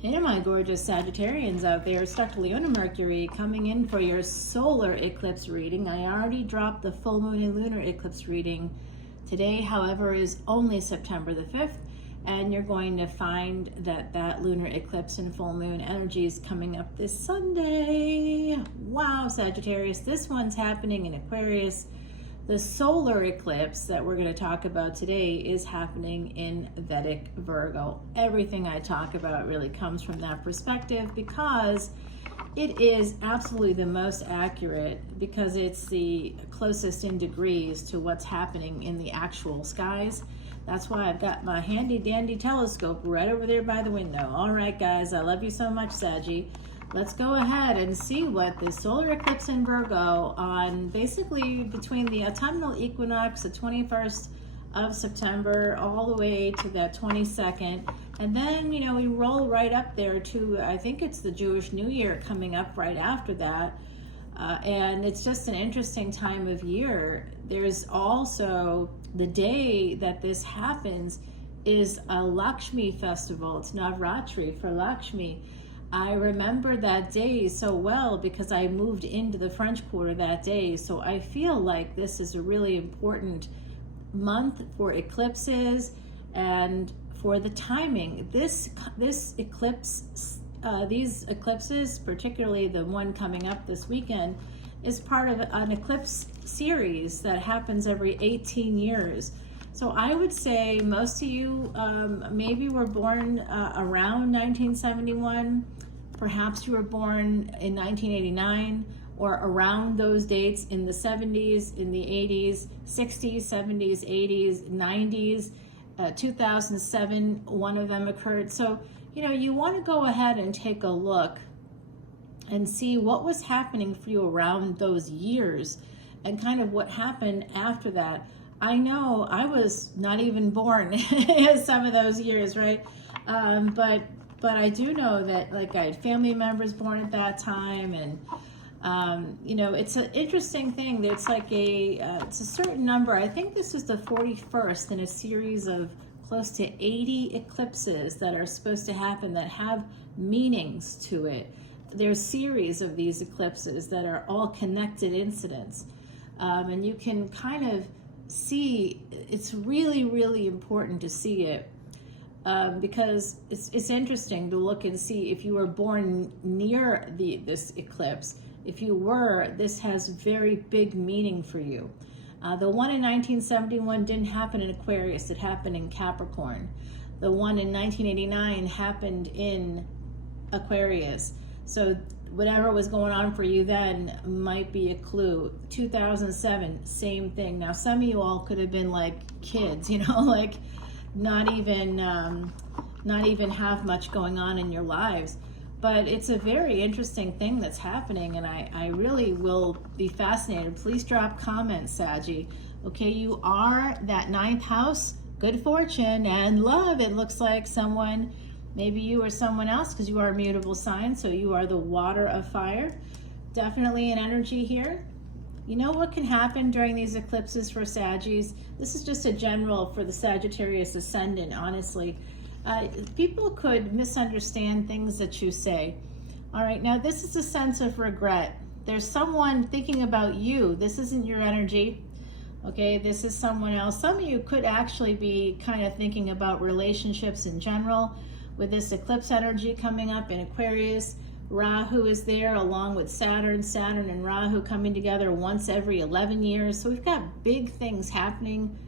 Hey my gorgeous Sagittarians out there, it's Dr. Leona Mercury coming in for your solar eclipse reading. I already dropped the full moon and lunar eclipse reading. Today, however, is only September the 5th, and you're going to find that that lunar eclipse and full moon energy is coming up this Sunday. Wow, Sagittarius, this one's happening in Aquarius. The solar eclipse that we're going to talk about today is happening in Vedic Virgo. Everything I talk about really comes from that perspective because it is absolutely the most accurate, because it's the closest in degrees to what's happening in the actual skies. That's why I've got my handy dandy telescope right over there by the window. All right, guys, I love you so much, Saggie. Let's go ahead and see what the solar eclipse in Virgo on basically between the autumnal equinox, the 21st of September, all the way to that 22nd. And then, you know, we roll right up there to, I think it's the Jewish New Year coming up right after that. And it's just an interesting time of year. There's also the day that this happens is a Lakshmi festival. It's Navratri for Lakshmi. I remember that day so well because I moved into the French Quarter that day. So I feel like this is a really important month for eclipses and for the timing. This eclipse, these eclipses, particularly the one coming up this weekend, is part of an eclipse series that happens every 18 years. So I would say most of you maybe were born around 1971. Perhaps you were born in 1989 or around those dates in the 70s, in the 80s, 60s, 70s, 80s, 90s, 2007, one of them occurred. So, you know, you want to go ahead and take a look and see what was happening for you around those years and kind of what happened after that. I know I was not even born in some of those years, right? But I do know that, like, I had family members born at that time, and you know, it's an interesting thing. It's like it's a certain number. I think this is the 41st in a series of close to 80 eclipses that are supposed to happen that have meanings to it. There's series of these eclipses that are all connected incidents, and you can kind of see. It's really, really important to see it. Because it's interesting to look and see if you were born near this eclipse. If you were, this has very big meaning for you. The one in 1971 didn't happen in Aquarius, it happened in Capricorn. The one in 1989 happened in Aquarius. So whatever was going on for you then might be a clue. 2007, same thing. Now some of you all could have been like kids, you know, like not even have much going on in your lives. But it's a very interesting thing that's happening, and I really will be fascinated. Please drop comments, Saggie. Okay, you are that 9th house, good fortune and love. It looks like someone, maybe you or someone else, because you are a mutable sign, so you are the water of fire. Definitely an energy here. You know what can happen during these eclipses for Saggies? This is just a general for the Sagittarius Ascendant, honestly. People could misunderstand things that you say. All right, now this is a sense of regret. There's someone thinking about you. This isn't your energy, okay? This is someone else. Some of you could actually be kind of thinking about relationships in general with this eclipse energy coming up in Aquarius. Rahu is there along with Saturn and Rahu coming together once every 11 years. So we've got big things happening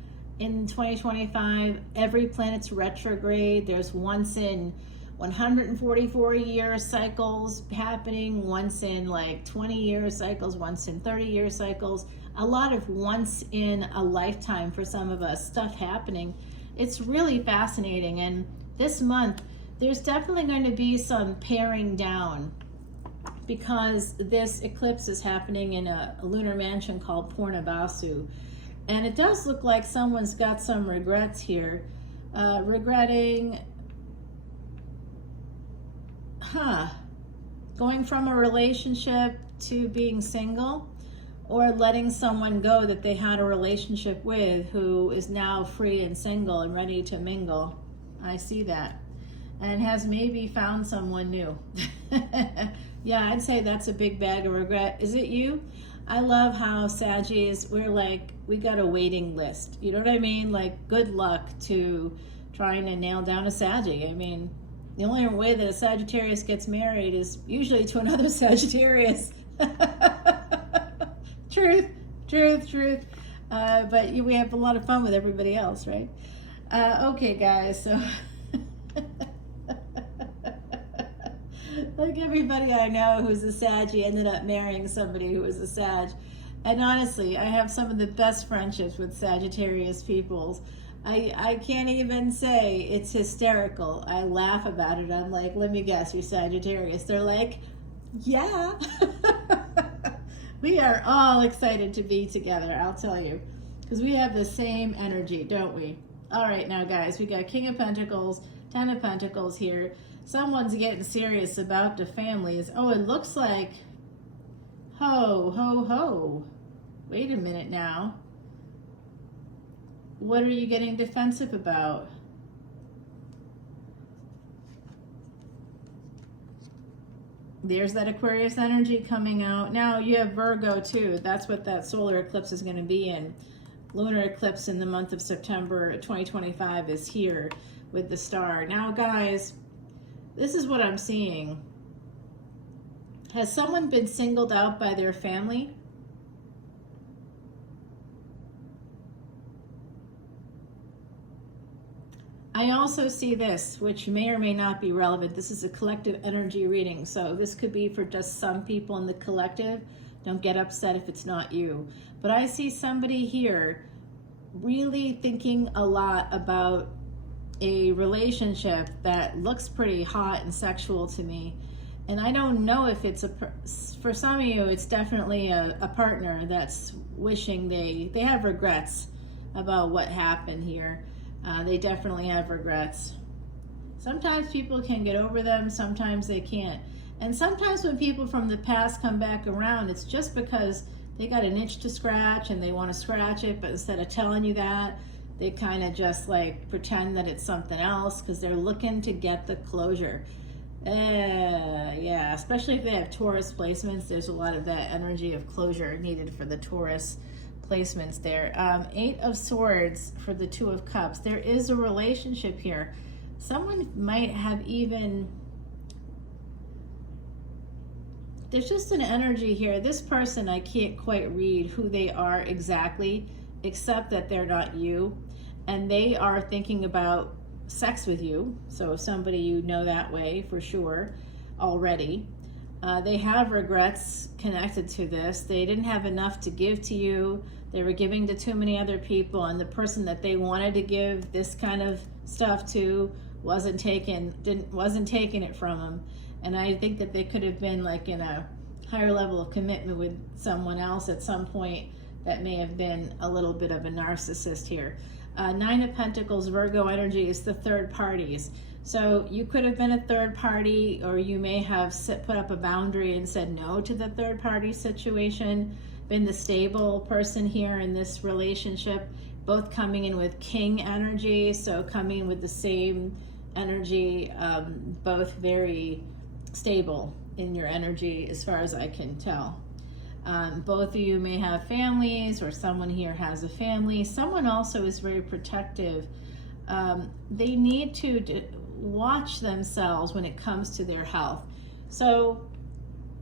in 2025. Every planet's retrograde. There's once in 144 year cycles happening, once in like 20 year cycles, once in 30 year cycles. A lot of once in a lifetime for some of us stuff happening. It's really fascinating. And this month, there's definitely going to be some paring down because this eclipse is happening in a lunar mansion called Purnabasu. And it does look like someone's got some regrets here. Regretting, going from a relationship to being single, or letting someone go that they had a relationship with who is now free and single and ready to mingle. I see that. and has maybe found someone new. Yeah, I'd say that's a big bag of regret. Is it you? I love how Saggies, we got a waiting list. You know what I mean? Like, good luck to trying to nail down a Saggie. I mean, the only way that a Sagittarius gets married is usually to another Sagittarius. Truth, truth, truth. But we have a lot of fun with everybody else, right? Okay, guys, so like everybody I know who's a Saggy ended up marrying somebody who was a Sag. And honestly, I have some of the best friendships with Sagittarius peoples. I can't even say it's hysterical. I laugh about it. I'm like, let me guess, you're Sagittarius. They're like, yeah. We are all excited to be together, I'll tell you. Because we have the same energy, don't we? All right, now guys, we got King of Pentacles, 10 of Pentacles here. Someone's getting serious about the families. Oh, it looks like, ho, ho, ho. Wait a minute now. What are you getting defensive about? There's that Aquarius energy coming out. Now you have Virgo too. That's what that solar eclipse is going to be in. Lunar eclipse in the month of September 2025 is here with the star. Now guys, this is what I'm seeing. Has someone been singled out by their family? I also see this, which may or may not be relevant. This is a collective energy reading, so this could be for just some people in the collective. Don't get upset if it's not you. But I see somebody here really thinking a lot about a relationship that looks pretty hot and sexual to me. And I don't know if it's for some of you, it's definitely a partner that's wishing they have regrets about what happened here. They definitely have regrets. Sometimes people can get over them, sometimes they can't. And sometimes when people from the past come back around, it's just because they got an itch to scratch and they want to scratch it, but instead of telling you that, they kind of just like pretend that it's something else because they're looking to get the closure. Yeah, especially if they have Taurus placements, there's a lot of that energy of closure needed for the Taurus placements there. 8 of Swords for the 2 of Cups. There is a relationship here. Someone might have even, there's just an energy here. This person, I can't quite read who they are exactly, except that they're not you. And they are thinking about sex with you. So somebody you know that way for sure already. They have regrets connected to this. They didn't have enough to give to you. They were giving to too many other people, and the person that they wanted to give this kind of stuff to wasn't taking it from them. And I think that they could have been like in a higher level of commitment with someone else at some point that may have been a little bit of a narcissist here. 9 of Pentacles, Virgo energy is the third parties. So you could have been a third party, or you may have put up a boundary and said no to the third party situation, been the stable person here in this relationship, both coming in with King energy, so coming in with the same energy, both very stable in your energy as far as I can tell. Both of you may have families, or someone here has a family. Someone also is very protective. They need to watch themselves when it comes to their health. So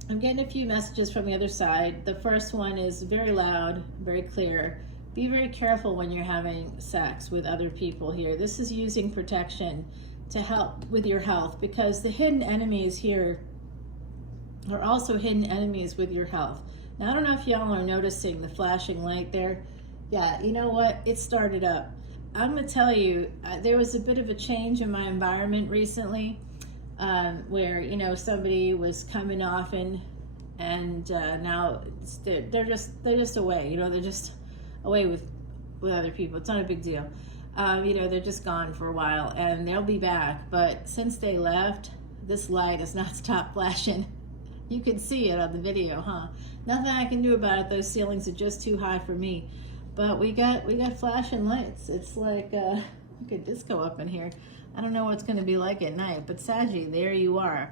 I'm getting a few messages from the other side. The first one is very loud, very clear. Be very careful when you're having sex with other people here. This is using protection to help with your health, because the hidden enemies here are also hidden enemies with your health. Now, I don't know if y'all are noticing the flashing light there. Yeah, you know what? It started up. I'm going to tell you, there was a bit of a change in my environment recently, where, you know, somebody was coming often, and now they're just away. You know, they're just away with other people. It's not a big deal. You know, they're just gone for a while, and they'll be back. But since they left, this light has not stopped flashing. You can see it on the video, huh? Nothing I can do about it. Those ceilings are just too high for me. But we got flashing lights. It's like a disco up in here. I don't know what it's going to be like at night, but Saggie, there you are.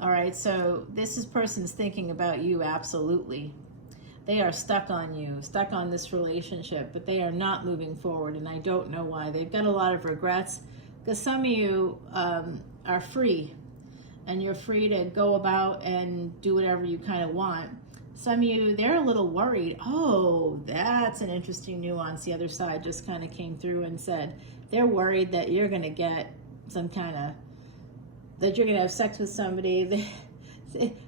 All right, so this person's thinking about you, absolutely. They are stuck on you, stuck on this relationship, but they are not moving forward, and I don't know why. They've got a lot of regrets because some of you are free, and you're free to go about and do whatever you kind of want. Some of you, they're a little worried. Oh, that's an interesting nuance. The other side just kind of came through and said they're worried that you're going to get some kind of, that you're going to have sex with somebody.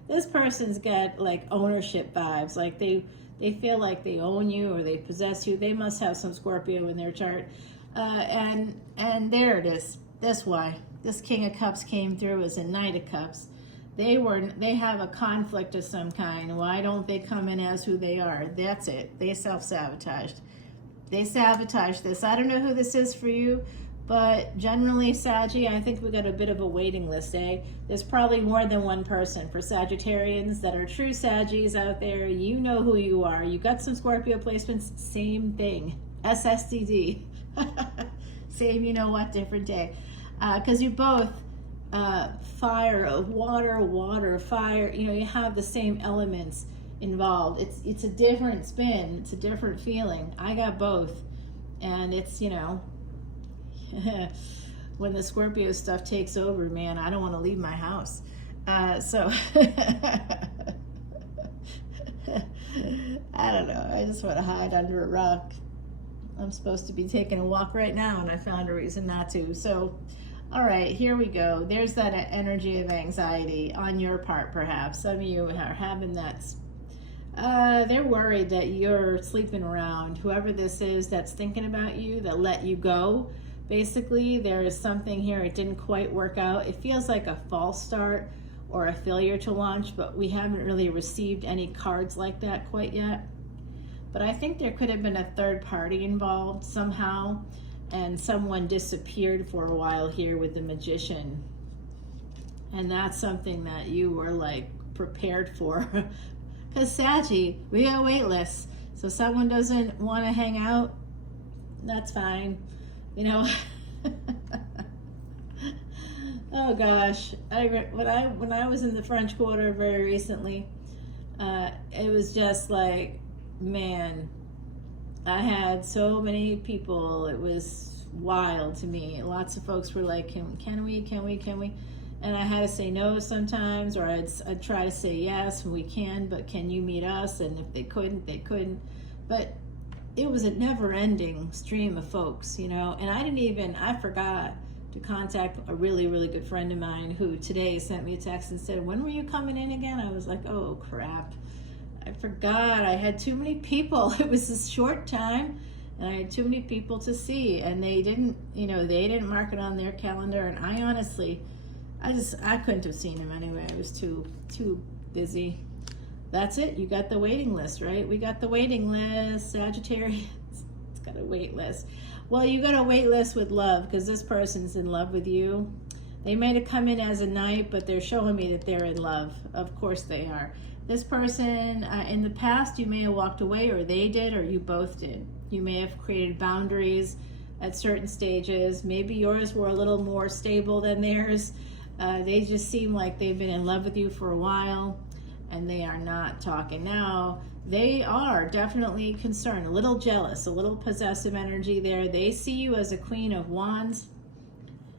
This person's got like ownership vibes. Like they feel like they own you or they possess you. They must have some Scorpio in their chart. And there it is. That's why this King of Cups came through as a Knight of Cups. They have a conflict of some kind. Why don't they come in as who they are? That's it. They self-sabotaged. They sabotaged this. I don't know who this is for you, but generally, Saggie, I think we got a bit of a waiting list, eh? There's probably more than one person. For Sagittarians that are true Saggies out there, you know who you are. You got some Scorpio placements, same thing. SSDD. Same, you know what, different day. Because you both, fire, water, fire, you know, you have the same elements involved. It's a different spin. It's a different feeling. I got both. And it's, you know, when the Scorpio stuff takes over, man, I don't want to leave my house. So I don't know. I just want to hide under a rock. I'm supposed to be taking a walk right now, and I found a reason not to. So, all right, here we go. There's that energy of anxiety on your part, perhaps. Some of you are having that. They're worried that you're sleeping around. Whoever this is that's thinking about you, that let you go. Basically, there is something here. It didn't quite work out. It feels like a false start or a failure to launch, but we haven't really received any cards like that quite yet. But I think there could have been a third party involved somehow, and someone disappeared for a while here with the Magician. And that's something that you were like prepared for. Because Saggie, we got a wait list. So someone doesn't want to hang out, that's fine. You know, oh gosh, when I was in the French Quarter very recently, it was just like, man, I had so many people. It was wild to me. Lots of folks were like, can we? And I had to say no sometimes, or I'd try to say yes, we can, but can you meet us? And if they couldn't, they couldn't. But it was a never-ending stream of folks, you know. And I forgot to contact a really, really good friend of mine who today sent me a text and said, when were you coming in again? I was like, oh crap, I forgot. I had too many people. It was a short time and I had too many people to see, and they didn't mark it on their calendar. And I honestly, I couldn't have seen him anyway. I was too busy. That's it. You got the waiting list, right? We got the waiting list. Sagittarius, it's got a wait list. Well, you got a wait list with love because this person's in love with you. They might have come in as a knight, but they're showing me that they're in love. Of course they are. This person, in the past, you may have walked away, or they did, or you both did. You may have created boundaries at certain stages. Maybe yours were a little more stable than theirs. They just seem like they've been in love with you for a while, and they are not talking now. They are definitely concerned, a little jealous, a little possessive energy there. They see you as a Queen of Wands.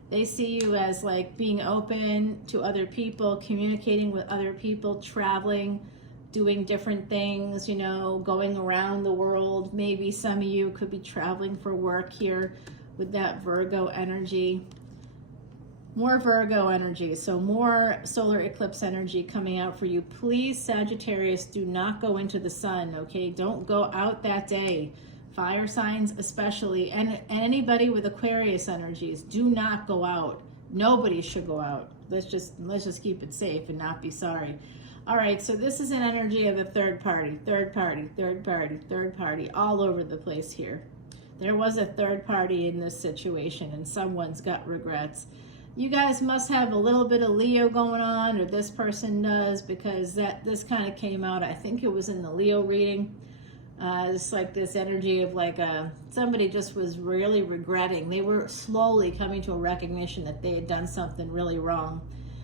They see you as like being open to other people, communicating with other people, traveling, doing different things, you know, going around the world. Maybe some of you could be traveling for work here with that Virgo energy. More Virgo energy, so more solar eclipse energy coming out for you. Please, Sagittarius, do not go into the sun, okay? Don't go out that day. Fire signs especially, and anybody with Aquarius energies, do not go out. Nobody should go out. Let's just keep it safe and not be sorry. All right, so this is an energy of a third party, all over the place here. There was a third party in this situation, and someone's got regrets. You guys must have a little bit of Leo going on, or this person does, because this kind of came out, I think it was in the Leo reading, It's like this energy of like somebody just was really regretting. They were slowly coming to a recognition that they had done something really wrong.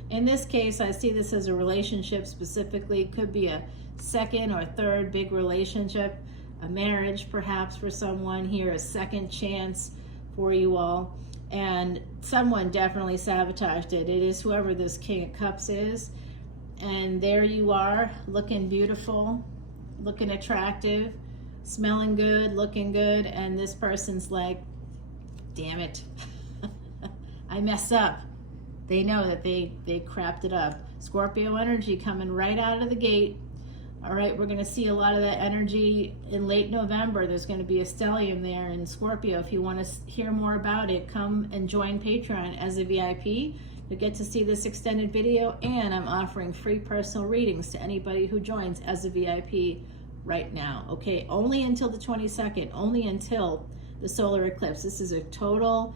In this case, I see this as a relationship specifically. Could be a second or third big relationship, a marriage perhaps for someone here, a second chance for you all. And someone definitely sabotaged it. It is whoever this King of Cups is. And there you are, looking beautiful, looking attractive, smelling good, looking good, and this person's like, damn it, I messed up. They know that they crapped it up. Scorpio energy coming right out of the gate. All right, we're going to see a lot of that energy in late November. There's going to be a stellium there in Scorpio. If you want to hear more about it, come and join Patreon as a VIP. You'll get to see this extended video, and I'm offering free personal readings to anybody who joins as a VIP right now. Okay, only until the 22nd, only until the solar eclipse. This is a total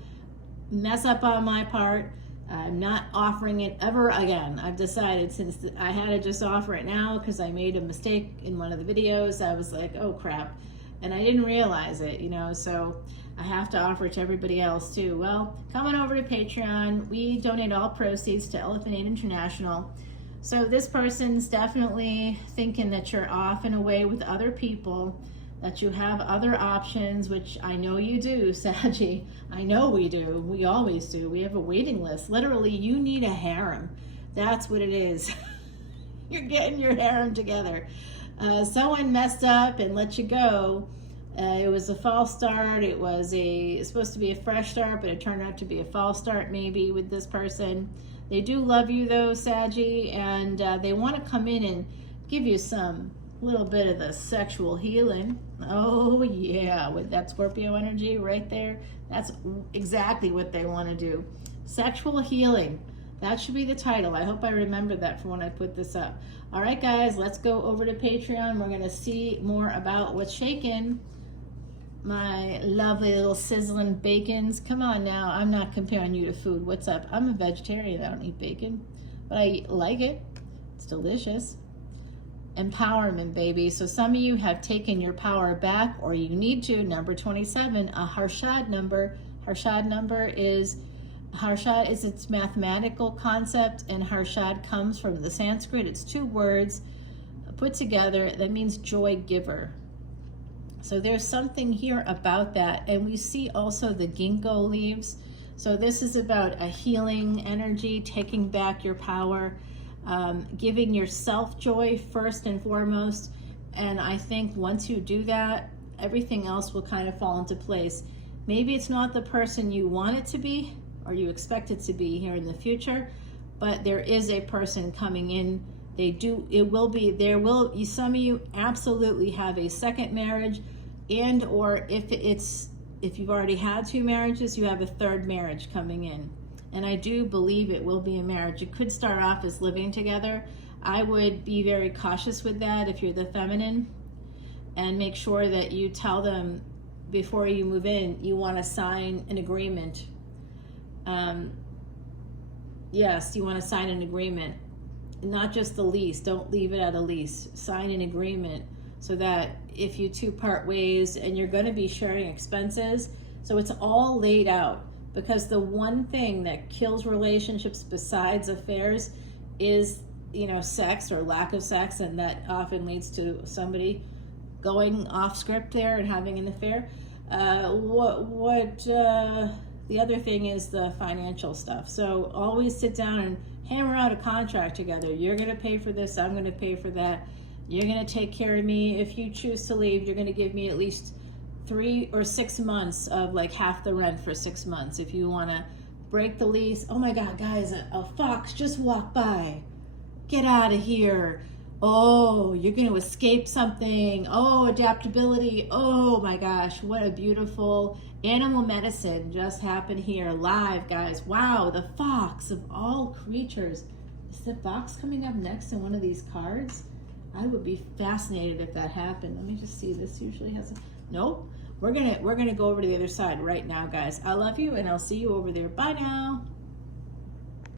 mess up on my part. I'm not offering it ever again. I've decided, since I had to just offer it now because I made a mistake in one of the videos. I was like, oh crap, and I didn't realize it, you know, so I have to offer it to everybody else too. Well, come on over to Patreon. We donate all proceeds to Elephant Aid International. So this person's definitely thinking that you're off and away with other people, that you have other options, which I know you do, Saggie. I know we do. We always do. We have a waiting list. Literally, you need a harem. That's what it is. You're getting your harem together. Someone messed up and let you go. It was a false start. It's supposed to be a fresh start, but it turned out to be a false start maybe with this person. They do love you though, Saggie, and they want to come in and give you some little bit of the sexual healing. Oh yeah, with that Scorpio energy right there, that's exactly what they want to do. Sexual healing. That should be the title. I hope I remember that for when I put this up. All right, guys, let's go over to Patreon. We're going to see more about what's shaking. My lovely little sizzling bacons. Come on now, I'm not comparing you to food. What's up? I'm a vegetarian. I don't eat bacon, but I like it. It's delicious. Empowerment, baby. So some of you have taken your power back, or you need to. Number 27, a Harshad number. Harshad is its mathematical concept, and Harshad comes from the Sanskrit. It's two words put together that means joy giver. So there's something here about that. And we see also the ginkgo leaves. So this is about a healing energy, taking back your power, giving yourself joy first and foremost. And I think once you do that, everything else will kind of fall into place. Maybe it's not the person you want it to be or you expect it to be here in the future, but there is a person coming in. Some of you absolutely have a second marriage, and or if you've already had two marriages, you have a third marriage coming in. And I do believe it will be a marriage. It could start off as living together. I would be very cautious with that if you're the feminine, and make sure that you tell them before you move in, you want to sign an agreement. Yes, you want to sign an agreement, not just the lease. Don't leave it at a lease. Sign an agreement so that if you two part ways, and you're going to be sharing expenses, so it's all laid out. Because the one thing that kills relationships besides affairs is, sex or lack of sex, and that often leads to somebody going off script there and having an affair. The other thing is the financial stuff. So always sit down and hammer out a contract together. You're going to pay for this, I'm going to pay for that. You're going to take care of me. If you choose to leave, you're going to give me at least 3 or 6 months of like half the rent for 6 months. If you want to break the lease, oh my God, guys, a fox just walked by. Get out of here. Oh, you're going to escape something. Oh, adaptability. Oh my gosh, what a beautiful animal medicine just happened here live, guys. Wow, the fox of all creatures. Is the fox coming up next in one of these cards? I would be fascinated if that happened. Let me just see. This usually has a... Nope. We're gonna go over to the other side right now, guys. I love you, and I'll see you over there. Bye now.